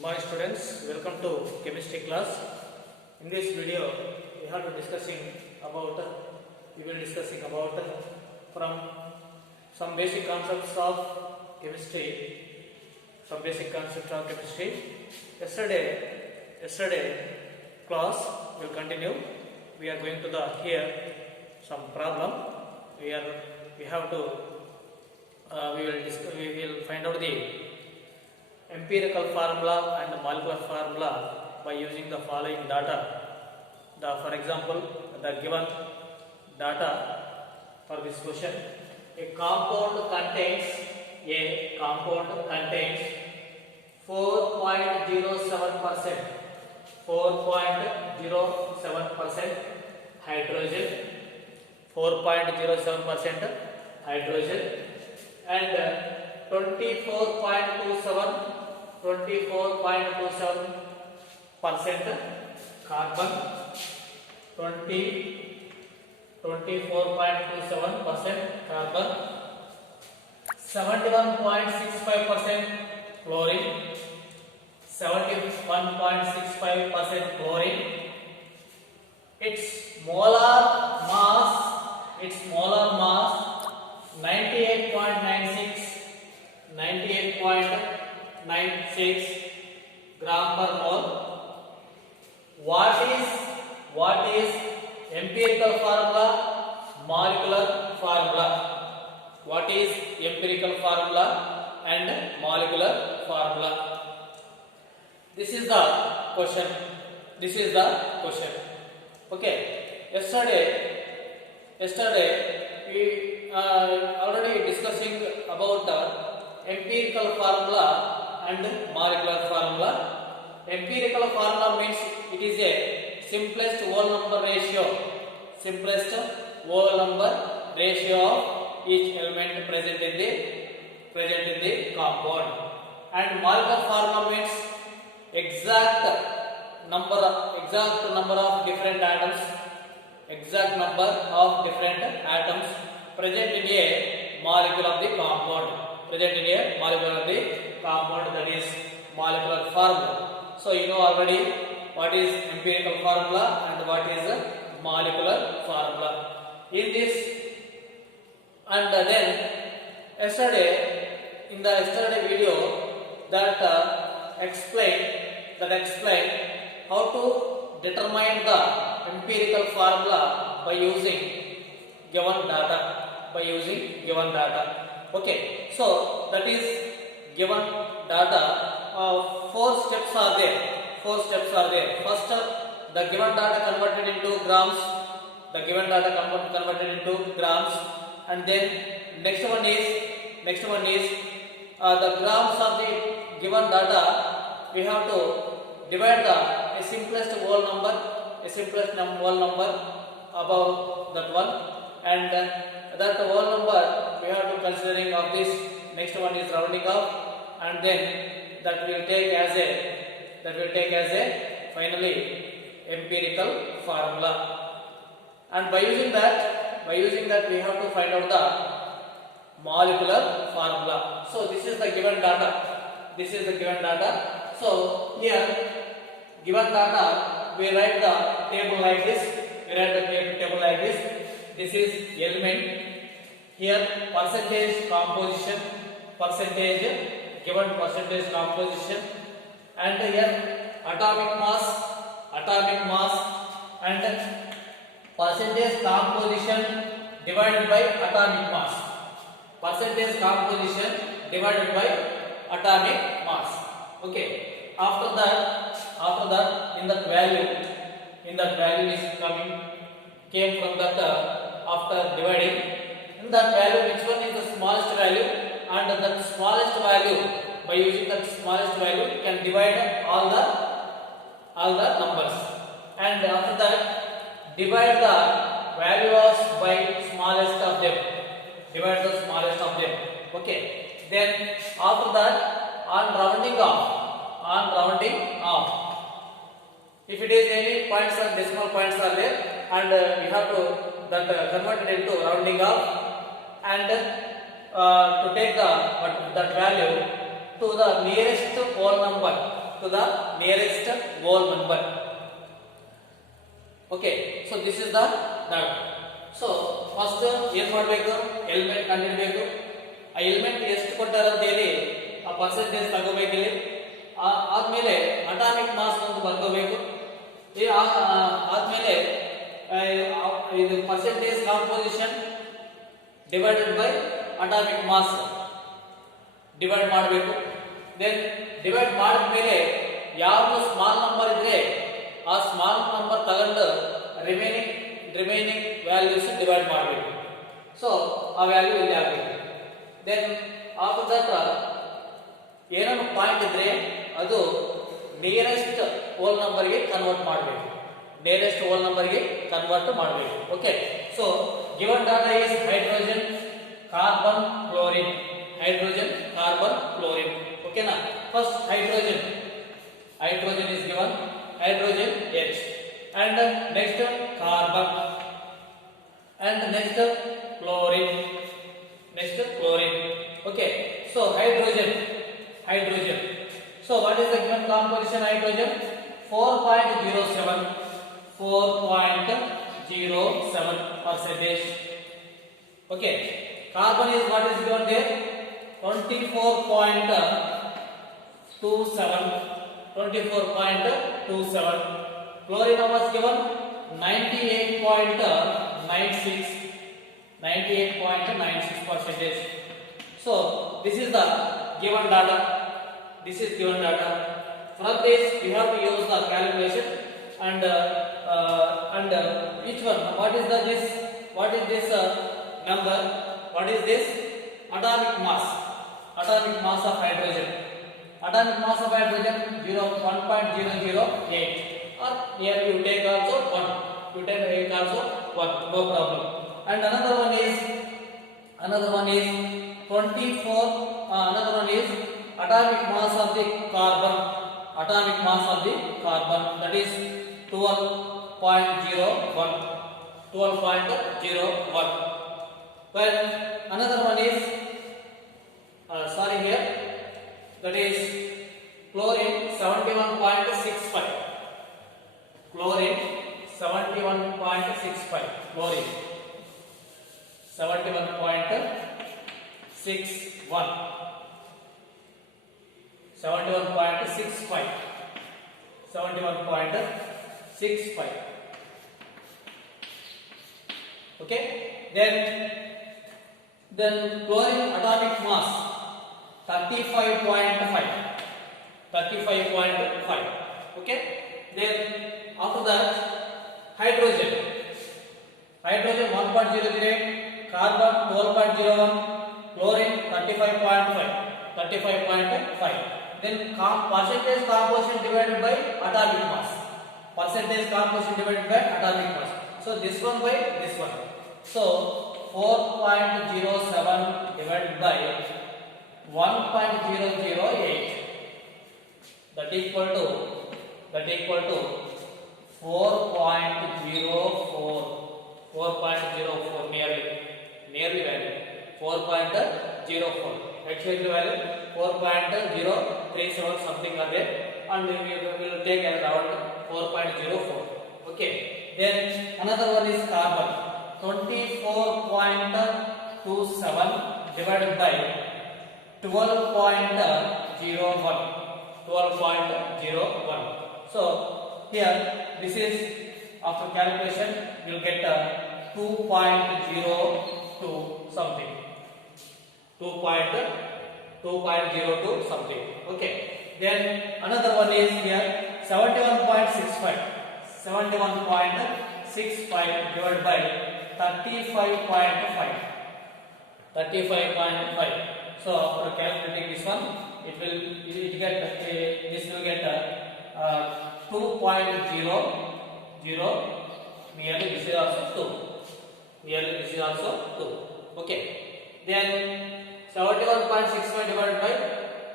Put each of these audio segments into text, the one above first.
Good morning students, welcome to chemistry class. In this video we will be discussing about from some basic concepts of chemistry. Yesterday class will continue. We are going to the here some problem. We have to we will find out the empirical formula and molecular formula by using the following data. For example, the given data for this question: a compound contains 4.07% hydrogen, 4.07% hydrogen, and 24.27% carbon, 24.27% carbon, 71.65% chlorine, 71.65% chlorine. Its molar mass 98.96 gram per mole. What is empirical formula, molecular formula? What is empirical formula and molecular formula? This is the question. Okay. Yesterday we already discussing about empirical formula and molecular formula. Empirical formula means it is a simplest whole number ratio of each element present in the compound. And molecular formula means exact number of different atoms present in a molecule of the compound. That is molecular formula. So you know already what is empirical formula and what is molecular formula. In this, and then yesterday video that explained how to determine the empirical formula by using given data. Okay, so that is given data. 4 steps are there. First, the given data converted into grams. And then next one is the grams of the given data. We have to divide a simplest whole number above that one, and that whole number we have to considering of this. Next one is rounding off, and then that will take as a finally empirical formula. And by using that we have to find out the molecular formula. So this is the given data. So here given data, we write the table like this. This is element. Here percentage composition, given percentage composition, and here atomic mass, and percentage composition divided by atomic mass. Okay. After that, in that value is came from that after dividing. In that value, which one is the smallest value? And that smallest value, by using that smallest value, you can divide all the numbers. And after that, divide the values by smallest of them. Okay. Then after that, on rounding off. If it is any points or decimal points are there, and we have to convert it into rounding off, and to take that value to the nearest whole number. to the nearest whole number. Okay, so this is the dot. So first ಏನು ಮಾಡಬೇಕು, element ಕಂಡುಹಿಡಿಯಬೇಕು. ಆ element ಎಷ್ಟು ಕೊಟ್ಟಾರ ಅಂತ ಹೇಳಿ ಆ percentage ತಗೋಬೇಕು. ಇಲ್ಲಿ ಆದ್ಮೇಲೆ ಅಟಾಮಿಕ್ ಮಾಸ್ ಅಂತ ಬರ್ಕೋಬೇಕು. ಆದ್ಮೇಲೆ ಇದು percentage composition divided by atomic mass divide ಮಾಡಬೇಕು. ದೆನ್ ಡಿವೈಡ್ ಮಾಡಿದ್ಮೇಲೆ ಯಾವುದು ಸ್ಮಾಲ್ ನಂಬರ್ ಇದ್ರೆ ಆ ಸ್ಮಾಲ್ ನಂಬರ್ ತಗೊಂಡು ರಿಮೈನಿಂಗ್ ವ್ಯಾಲ್ಯೂಸ್ ಡಿವೈಡ್ ಮಾಡಬೇಕು. ಸೊ ಆ ವ್ಯಾಲ್ಯೂ ಇಲ್ಲಿ ಆಗಬೇಕು. ದೆನ್ ಆಫ್ಟರ್ ದಟ್ ಏನಾದ್ರು ಪಾಯಿಂಟ್ ಇದ್ರೆ ಅದು ನಿಯರೆಸ್ಟ್ ಹೋಲ್ ನಂಬರ್ಗೆ ಕನ್ವರ್ಟ್ ಮಾಡಬೇಕು. ನಿಯರೆಸ್ಟ್ ಹೋಲ್ ನಂಬರ್ಗೆ ಕನ್ವರ್ಟ್ ಮಾಡಬೇಕು. Okay, so given data is hydrogen, carbon, chlorine. Hydrogen, carbon, chlorine. ಓಕೆನಾ? First hydrogen is given, hydrogen H, and next carbon, and next chlorine. Okay, so hydrogen. So what is the given composition? Hydrogen 4.07 percentage. Okay, carbon is what is given there? 24.27. Chlorine was given 98.96 percentage. So this is the given data. From this you have to use the calculation and which one? What is this number? What is this? Atomic mass of hydrogen. Atomic mass of hydrogen 1.008, or here you take also 1. You take also 1, no problem. And another one is 24. Another one is atomic mass of the carbon. That is 12.01. Well, another one is that is chlorine 71.65. Chlorine 71.65. 71.65. Okay, then chlorine atomic mass 35.5. Okay, then after that hydrogen 1.08, carbon 12.01, chlorine 35.5. Then percentage composition divided by atomic mass. So this one by this one. So 4.07 divided by 1.008, that equal to 4.04 nearly value 4.04. Actually value 4.037 something are there, and we will take around 4.04. Okay, then another one is carbon 24.27 divided by 12.01. So here this is after calculation you will get 2.02 something. 2.02 something. Okay, then another one is here 71.65 divided by 35.5. So after calculating this one, this will get 2.00. Nearly this is also 2. Okay, then 71.65 divided by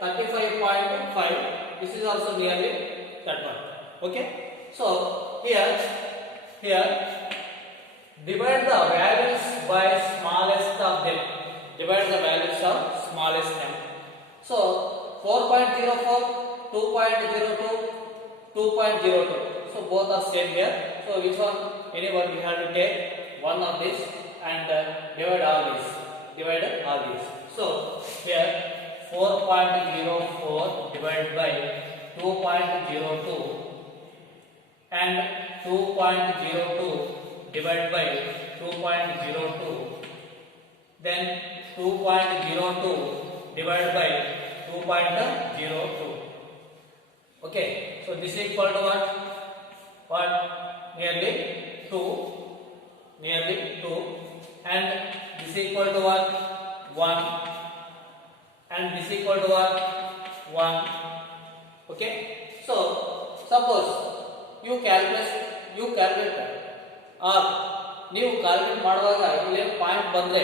35.5. This is also nearly that one. Okay, so here divide the values by smallest of them. So 4.04 2.02, 2.02. So both are same here. So which one? Anyone we have to take one of this and divide all these. Divide all these. So here 4.04 divided by 2.02 and 2.02 divided by 2.02, then 2.02 divided by 2.02. Okay, so this is equal to what? What? Nearly 2, nearly 2, and this is equal to what? 1, and this is equal to what? 1. Okay, so suppose you calculate or ನೀವು calculate ಮಾಡುವಾಗ ಇಲ್ಲಿ point ಬಂದ್ರೆ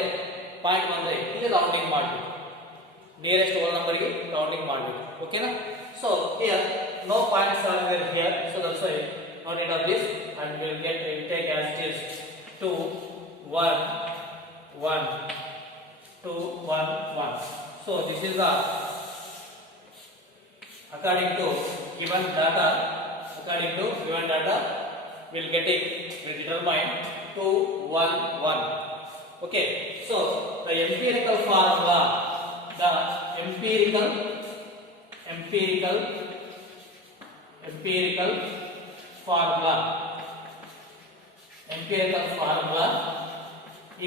ಇಲ್ಲಿ rounding ಮಾಡಬೇಕು, nearest whole number ಗೆ rounding ಮಾಡಬೇಕು. ಓಕೆನಾ? So here no points are there here, so that's why no need of this, and we'll take as it is 2 1 1 2 1 1. So this is the according to given data we'll determine 2 1 1. Okay, so the empirical formula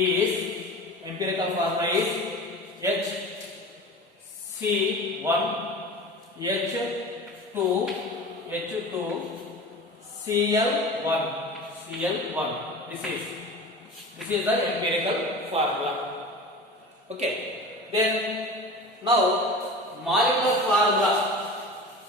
is HC1 H2 Cl1. This is the empirical formula. Okay, then now molecular formula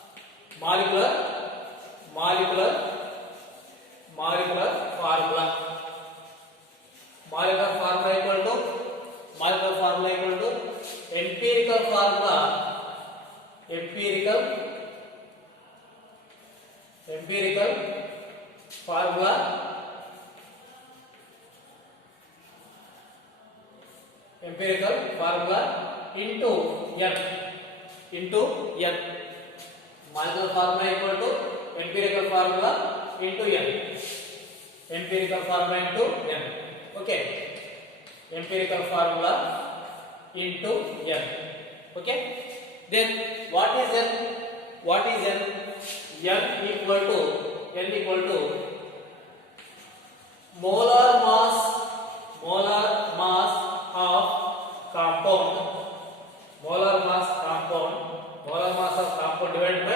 equal to empirical formula into n. Molecular formula equal to empirical formula into n. Okay, empirical formula into n. Okay, then what is n? N equal to molar mass of compound divided by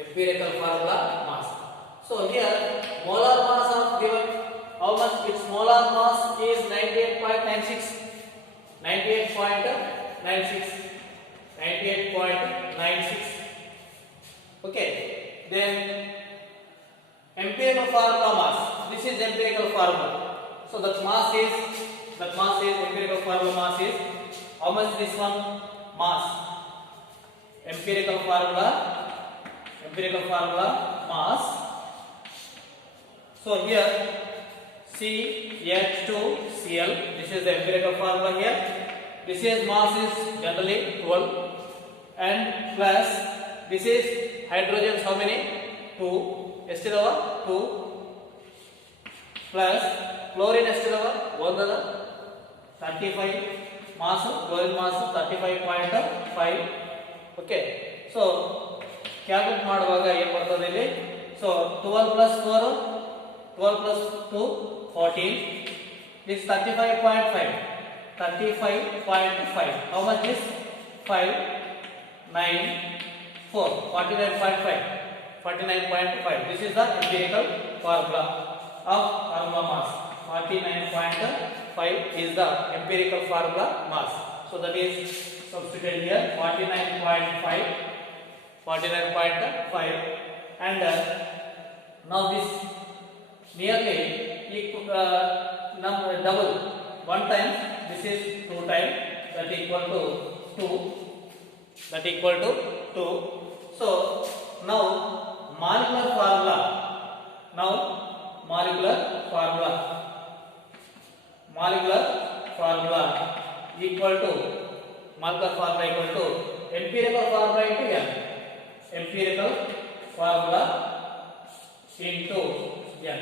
empirical formula mass. So here molar mass of given, how much? Its molar mass is 98.96. Okay, then empirical formula mass. This is empirical formula. So that mass is empirical formula mass is how much? This one mass. Empirical formula mass. So here CH2Cl. This is the empirical formula here. This is mass is generally 12, and plus this is hydrogens how many? 2. Estilava 2 plus chlorine estilava 1 35 mass, chlorine mass 35.5. Okay, so calculate ಮಾಡುವಾಗ ಏನು ಬರ್ತದೆ ಇಲ್ಲಿ? So 12 plus 2 14. This 35.5. How much is 5 9 4 49.5. This is the empirical formula of formula mass. 49.5 is the empirical formula mass. So that is substituted here 49.5, and now this nearly double. 1 time, this is 2 times, that equal to 2. So now molecular formula molecular formula equal to empirical formula into n. Empirical formula into n.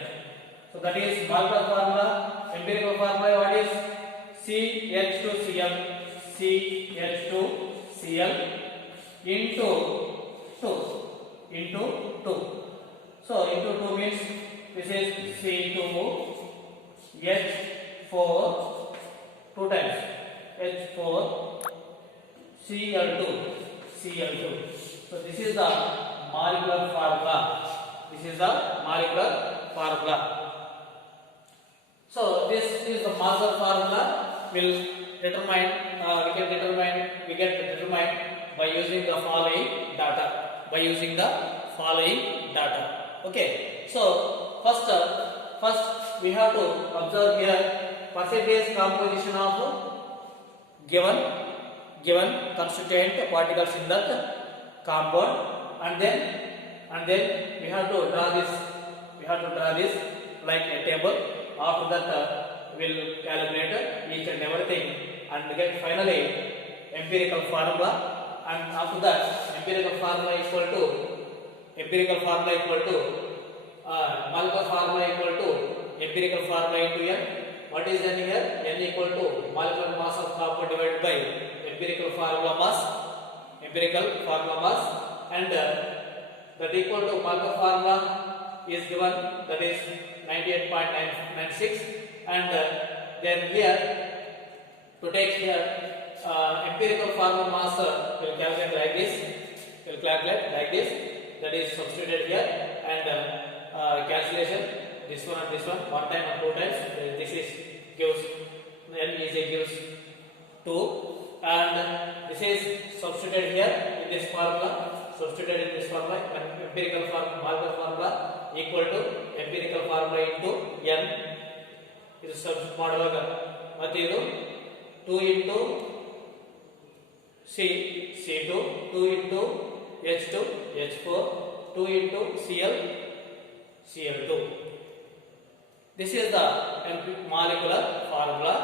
So that is molecular formula. Empirical formula what is CH2Cl into 2. So into 2 means this is C2H4 2 times H4 Cl2. So this is the molecular formula. So this is the molecular formula. We get determined by using the following data. Okay. So first we have to observe here percentage composition of given constituent particles in that compound, and then we have to draw this like a table. After that we'll calculate each and everything and get finally empirical formula, and after that empirical formula equal to molecular formula equal to empirical formula into n. What is n here? N equal to molecular mass of compound divided by empirical formula mass, and that equal to molecular formula is given, that is 98.996, and then here to take here empirical formula mass will calculate like this, that is substituted here, and cancellation this one and this one time and 2 times, this is gives n is gives 2, and this is substituted here in this formula, empirical formula, molecular formula equal to empirical formula into n. ಇದು substitute ಮಾಡುವಾಗ ಮತ್ತೆ ಇದು 2 into C2, 2 into H2 H4, 2 into Cl2. This is the molecular formula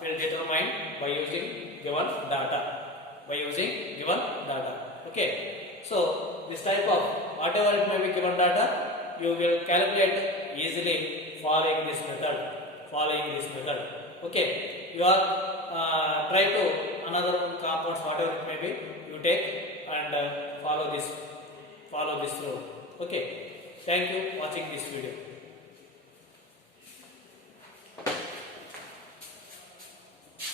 will determine by using given data. Okay. So this type of whatever it may be given data, you will calculate easily following this method. Okay. You are try to another compounds whatever it may be, you take and follow this road. Okay. Thank you watching this video.